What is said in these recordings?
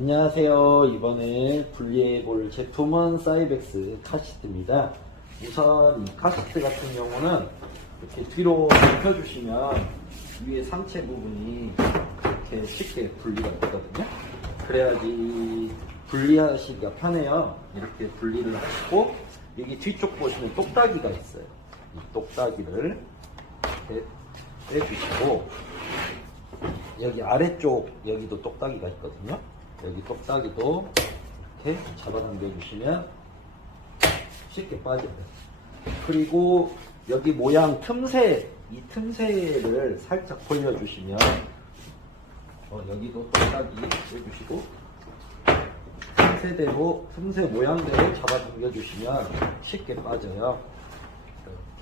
안녕하세요. 이번에 분리해 볼 제품은 사이벡스 카시트입니다. 우선 이 카시트 같은 경우는 이렇게 뒤로 눕혀주시면 위에 상체 부분이 이렇게 쉽게 분리가 되거든요. 그래야지 분리하시기가 편해요. 이렇게 분리를 하시고 여기 뒤쪽 보시면 똑딱이가 있어요. 이 똑딱이를 이렇게 빼주시고 여기 아래쪽 여기도 똑딱이가 있거든요. 여기 똑딱이도 이렇게 잡아당겨 주시면 쉽게 빠져요. 그리고 여기 모양 틈새 이 틈새를 살짝 벌려주시면 어, 여기도 똑딱이 해주시고 틈새대로 틈새 모양대로 잡아당겨 주시면 쉽게 빠져요.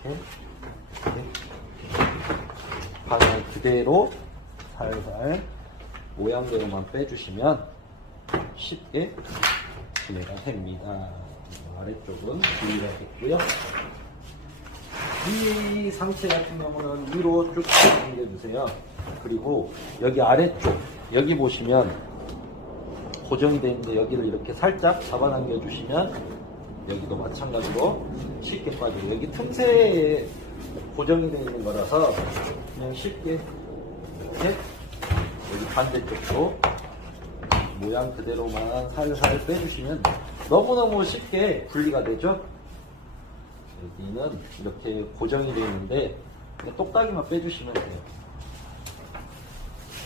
이렇게 이렇게 방향 그대로 살살 모양대로만 빼주시면 쉽게 분해가 됩니다. 아래쪽은 분리가 됐고요. 이 상체 같은 경우는 위로 쭉 당겨주세요. 그리고 여기 아래쪽 여기 보시면 고정이 되어 있는데 여기를 이렇게 살짝 잡아당겨 주시면 여기도 마찬가지로 쉽게 빠지고 여기 틈새에 고정이 되어 있는 거라서 그냥 쉽게 이렇게 여기 반대쪽도 모양 그대로만 살살 빼주시면 너무너무 쉽게 분리가 되죠? 여기는 이렇게 고정이 되어 있는데 똑딱이만 빼주시면 돼요.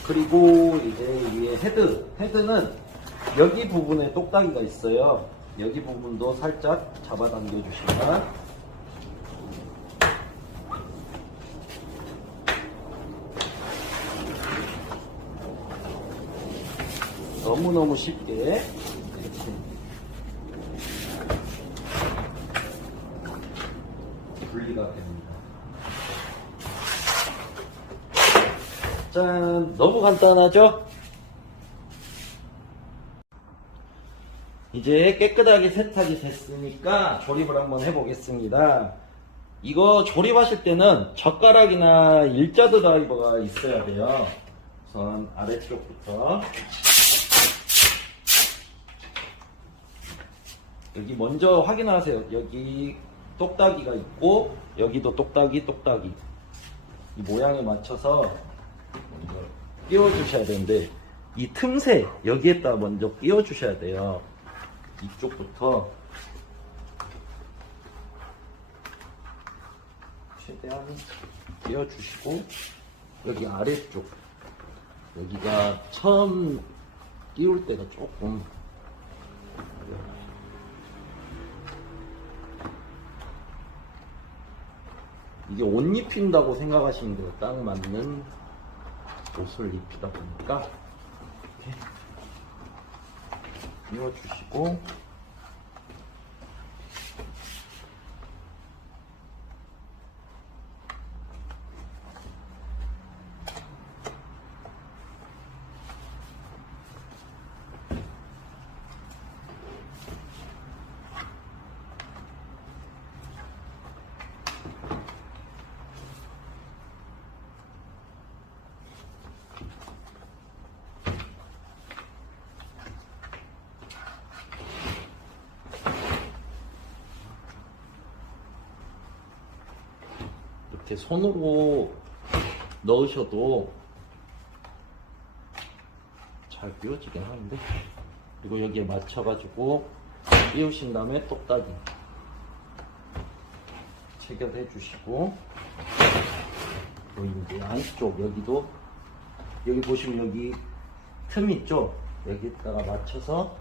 그리고 이제 위에 헤드. 헤드는 여기 부분에 똑딱이가 있어요. 여기 부분도 살짝 잡아당겨 주시면 너무너무 쉽게 분리가 됩니다. 짠, 너무 간단하죠? 이제 깨끗하게 세탁이 됐으니까 조립을 한번 해보겠습니다. 이거 조립하실 때는 젓가락이나 일자 드라이버가 있어야 돼요. 우선 아래쪽부터 여기 먼저 확인하세요. 여기 똑딱이가 있고 여기도 똑딱이 똑딱이 이 모양에 맞춰서 먼저 끼워주셔야 되는데 이 틈새 여기에다 먼저 끼워주셔야 돼요. 이쪽부터 최대한 끼워주시고 여기 아래쪽 여기가 처음 끼울 때가 조금 이게 옷 입힌다고 생각하시면 돼요. 딱 맞는 옷을 입히다 보니까 이렇게 끼워주시고 이렇게 손으로 넣으셔도 잘 끼워지긴 하는데. 그리고 여기에 맞춰가지고 끼우신 다음에 똑딱이 체결해 주시고 그리고 이제 안쪽 여기도 여기 보시면 여기 틈 있죠? 여기다가 맞춰서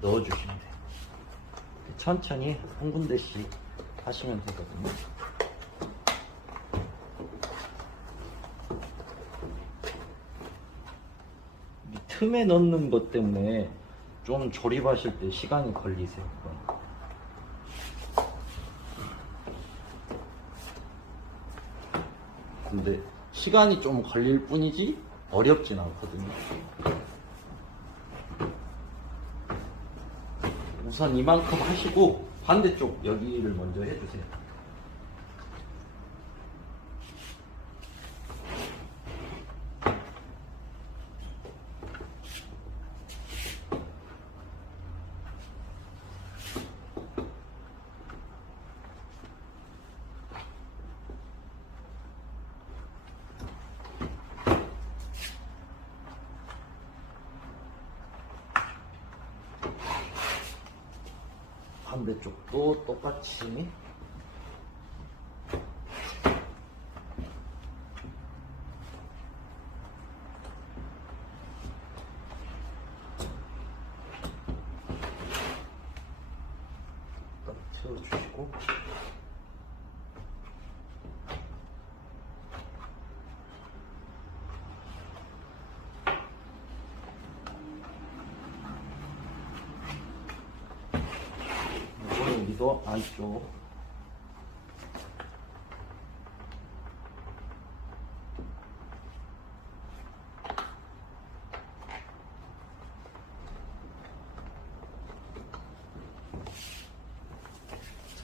넣어주시면 돼요. 천천히 한 군데씩 하시면 되거든요. 이 틈에 넣는 것 때문에 좀 조립하실 때 시간이 걸리세요. 근데 시간이 좀 걸릴 뿐이지 어렵진 않거든요. 우선 이만큼 하시고 반대쪽 여기를 먼저 해주세요. 반대쪽도 똑같이. 딱 채워주시고 이거 여기도 안쪽.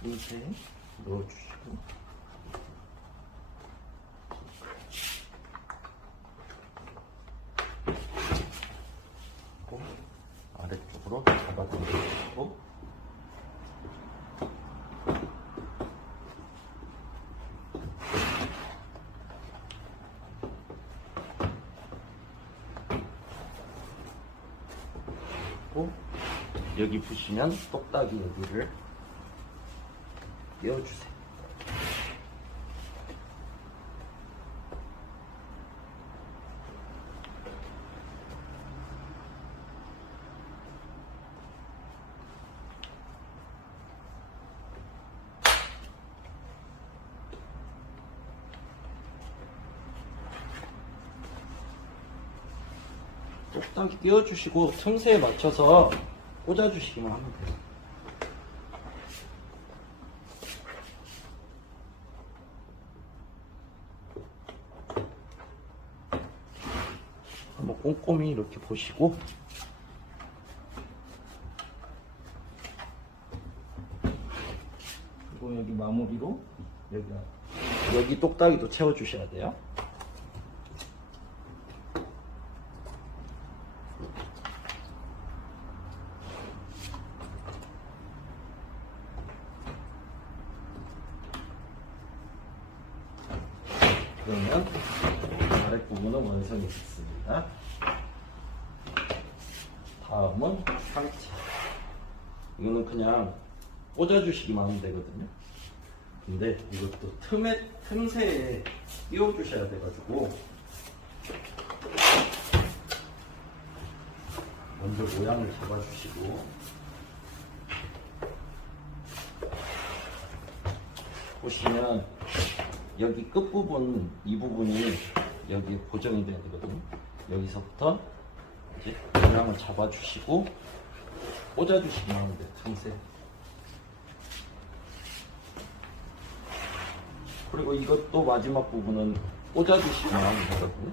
틈새 넣어주시고 아래쪽으로 잡아당겨주시고 여기 보시면 똑딱이 여기를 띄워주세요. 똑딱이 띄워주시고 틈새에 맞춰서 꽂아주시기만 하면 돼요. 한번 꼼꼼히 이렇게 보시고 그리고 여기 마무리로 여기 여기 똑딱이도 채워주셔야 돼요. 그러면 아랫부분은 완성이 됐습니다. 다음은 상체. 이거는 그냥 꽂아주시기만 하면 되거든요. 근데 이것도 틈에, 틈새에 끼워주셔야 돼가지고 먼저 모양을 잡아주시고 보시면 여기 끝부분 이 부분이 여기 고정이 돼야 되거든요. 여기서부터 이제 모양을 잡아주시고 꽂아주시면 하면 돼요. 틈새. 그리고 이것도 마지막 부분은 꽂아주시면 하면 되거든요.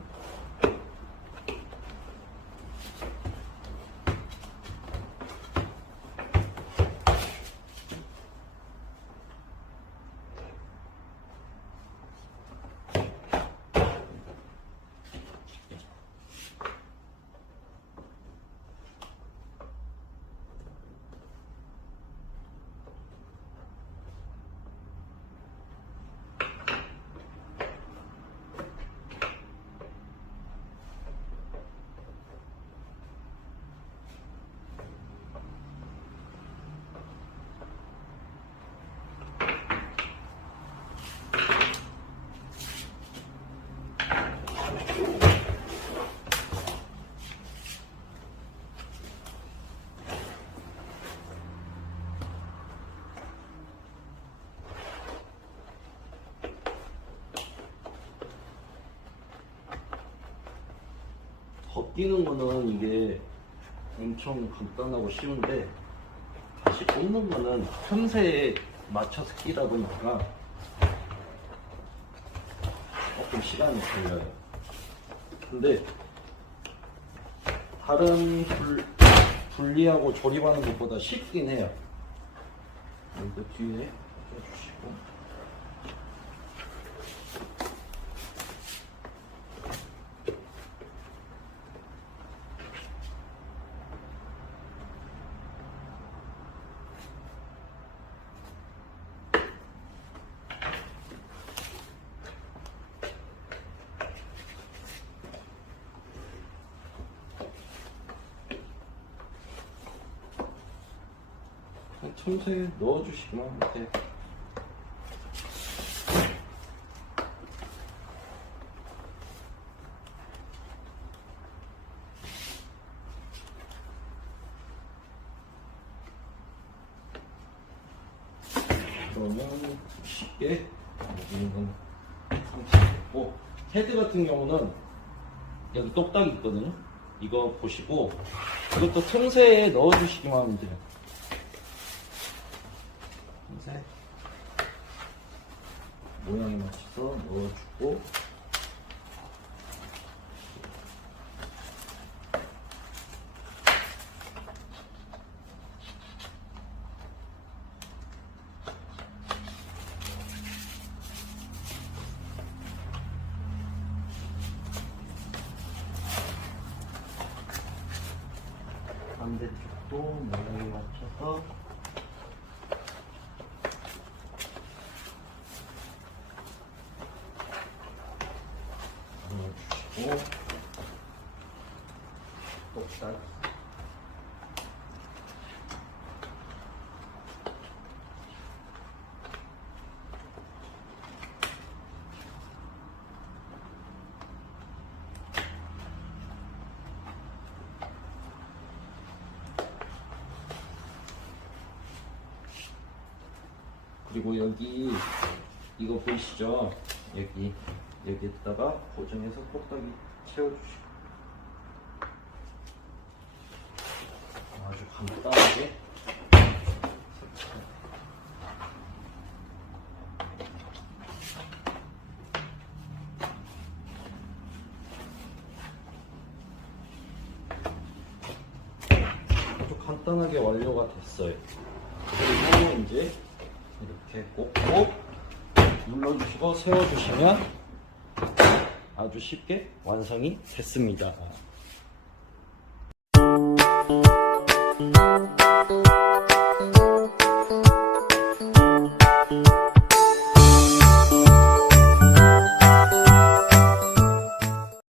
벗기는 거는 이게 엄청 간단하고 쉬운데 다시 꽂는 거는 틈새에 맞춰서 끼다 보니까 조금 시간이 걸려요. 근데 다른 불, 분리하고 조립하는 것보다 쉽긴 해요. 이거 뒤에 네, 틈새 넣어주시기만 하면 돼. 그러면 쉽게 먹는 건 상태고 헤드 같은 경우는 여기 똑딱이 있거든요. 이거 보시고 이것도 틈새에 넣어주시기만 하면 돼요. 모양에 맞춰서 넣어주고 반대쪽도 모양에 맞춰서 넣어주시고 똑딱 그리고 여기 이거 보이시죠? 여기 여기에다가 고정해서 꼭다기 채워주시고 아주 간단하게 아주 간단하게 완료가 됐어요. 그리고 이제 이렇게 꼭꼭 눌러주시고 세워주시면 아주 쉽게 완성이 됐습니다. Thank you.